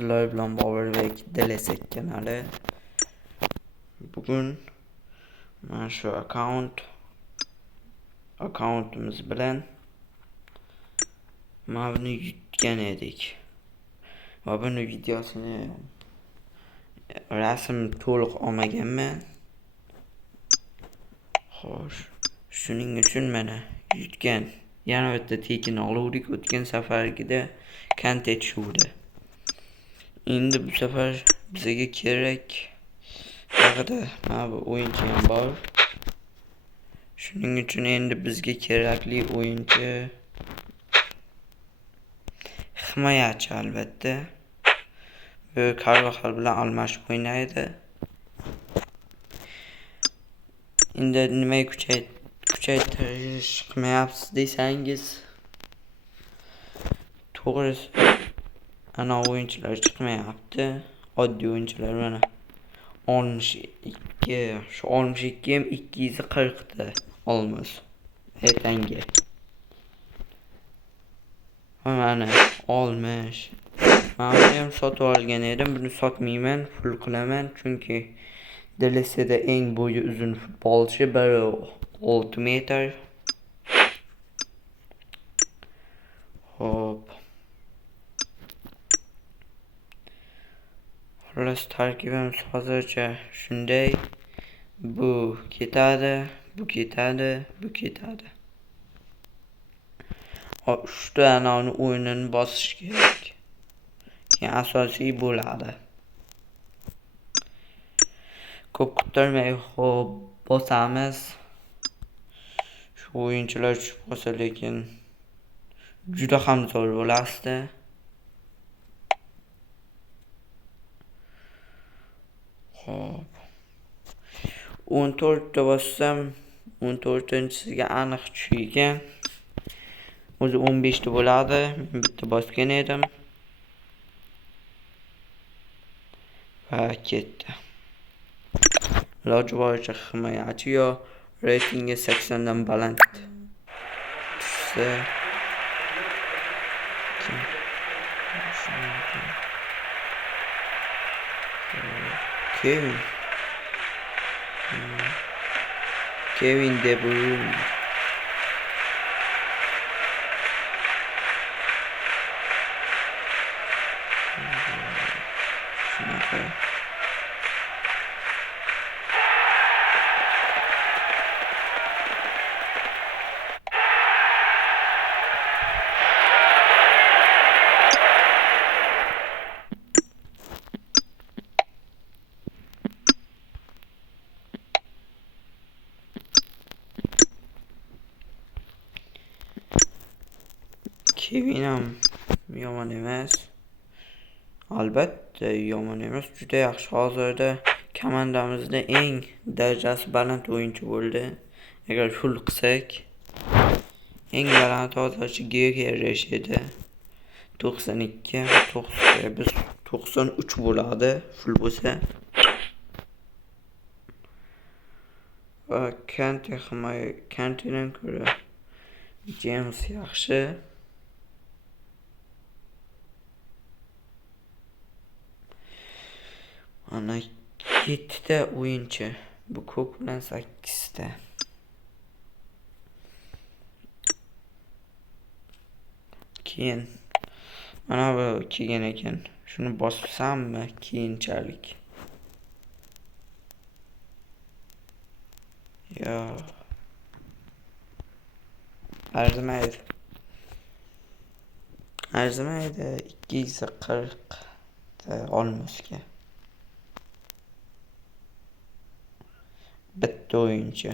Sizlar bilan Boburbek Delesek kanalı. Bugün mana shu akkauntimiz bilan mana buni yutgan edik. Va buni videosini rasm to'liq olmaganman. Xo'sh, shuning uchun mana yutgan. Yana bitta tekin oluvdik o'tgan safargida kant etishuvdi. Endi bu safar bizga kerak haqida mana bu o'yinchi ham bor. Shuning uchun endi bizga kerakli o'yinchi himoyachi albatta. Bu Carvajal bilan almashib o'ynaydi. Endi nimaga kuchaytirish qilmayapsiz desangiz, to'g'risi ana o'yinchilar chiqmayapti. Oddiy o'yinchilar mana 62, shu 62 ham 240 da olmiz. Ertangi. Mana 60. Men ham sotib olgan edim. Buni sotmayman, full qilaman chunki DLC'da eng bo'yi uzun futbolchi 1.6 metr. Hop. Xullas tarkibimiz hozircha shunday. Bu ketadi, bu ketadi, bu ketadi. 3 ta uni o'yinini bosish kerak. Keyin asosiy bo'ladi. Ko'p kuttirmay hop bosamiz. Shu o'yinchilar tushib qolsa lekin juda ham zo'r bo'lasdi. Hop. 14 ta bossam 14-siga aniq tushigan. O'zi 15 ta bo'ladi. Men bitta bosgan edim. Va ketdi. Iloji boricha himoyachi yo reytingi 80 dan baland tushsa Kevin De Bruyne. Kevin ham yomon emas. Albatta yomon emas, juda yaxshi. Hozirda komandamizda eng darajasi baland o'yinchi bo'ldi. Agar full qilsak, eng baland hozircha Gyökeres edi. 92, 93 bo'ladi full bo'lsa. Va Kantedan ko'ra James yaxshi. Ana 7 ta o'yinchi. Bu ko'p bilan 8 ta. Keyin mana bu kelgan ekan. Shuni bossammi keyinchalik? Yo. Arzimaydi. 240 ta olmosga. Bitta o'yinchi.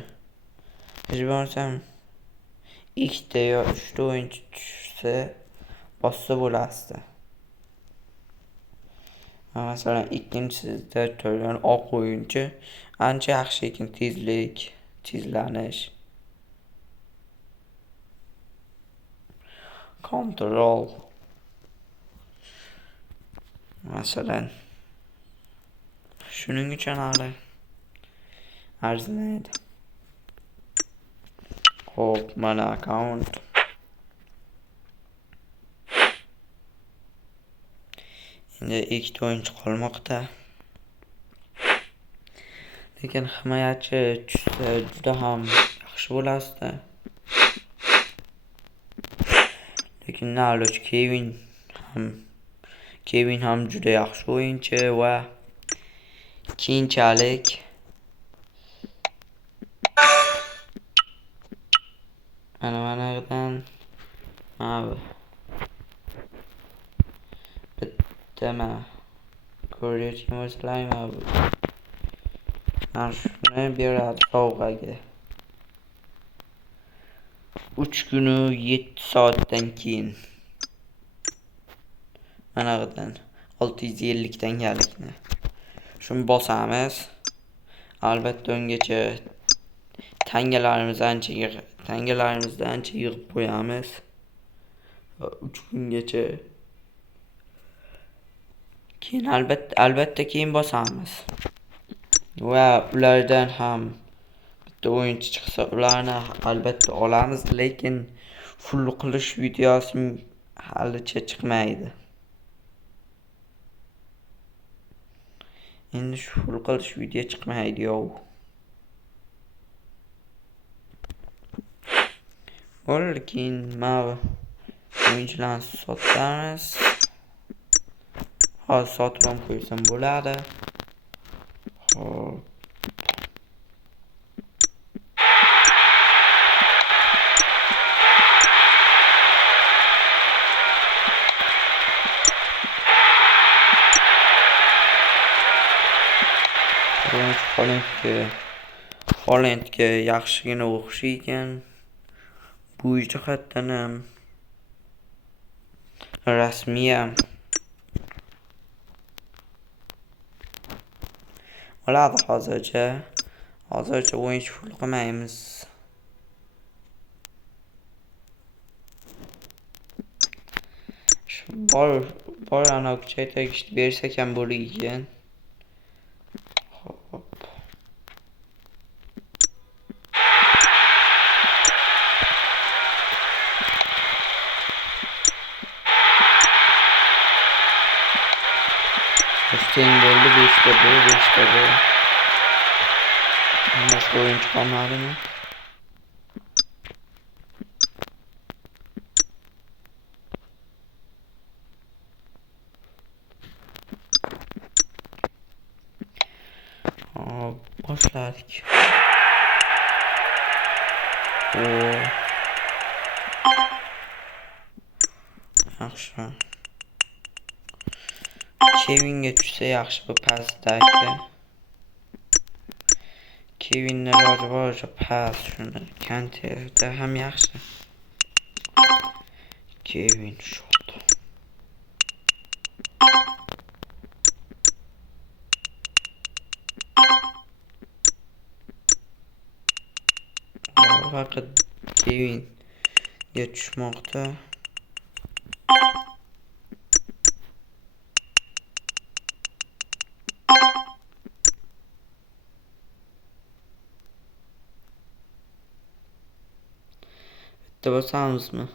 Hech bo'lmasam 2 ta yo 3 ta o'yinchi tushsa bossa bo'lasdi. Masalan, ikkinchisida turgan oq o'yinchi ancha yaxshi ekan, tezlanish, kontrol. Masalan, shuning uchun arzimaydi. Hop, mana akkaunt. Endi ikkita o'yinchi qolmoqda. Lekin himoyachi tushsa juda ham yaxshi bo'lardi. Lekin Naloch Kevin ham juda yaxshi o'yinchi va keyinchalik mana bitta ko'rayotgan bo'lsalaring mana shuni beradi sovg'aga. 3 kunu 7 soatdan keyin mana 650 tangalikni shuni bosamiz. Albatta ungacha tangalarimizni ancha yig'ib qo'yamiz. 3 kungacha keyin albatta keyin bosamiz. Va ulardan ham bitta o'yinchi chiqsa ularni albatta olamiz, lekin full qilish videosi halicha chiqmaydi. Endi shu full qilish video chiqmaydi-yu. Bo'ldi, keyin mana o'yinchilarni sotamiz. Hozir sotib ham qo'ysam bo'ladi. Xo'p. Hollandga yaxshigina o'xshaygan. Bu jihatdan ham rasmiyan oladi. Hozircha o'yinchi full qilmaymiz. Shu bor ana kuchaytirgichni bersak ham bo'lagan. Teng bo'ldi, 5 ta bu. Boshqa o'yinchi qolmadimi? Hop, boshladik. Yaxshi. Kevinga tushsa yaxshi bu pastdagi. Kevinni iloji boricha past shuni Kanterda ham yaxshi. Kevin shot. Faqat Kevinga tushmoqda. Basamizmi?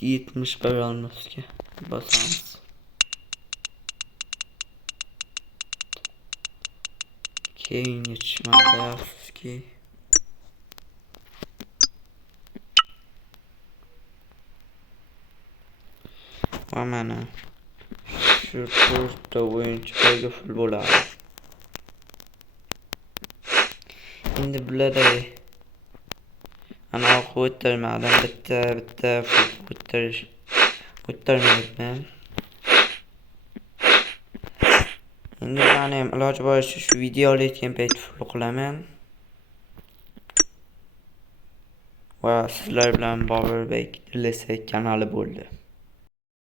71 olmasga basamiz. Keyin yetishmadi afsuski. Va mana shu to'rtta o'yinchilarga full bo'ladi. Endi bularda ana o'ttirmadim, bitta o'ttirmayapman. Endi men ham iloji boricha shu video olayotgan payt full qilaman. Va sizlar bilan Boburbek Dillasek kanali bo'ldi.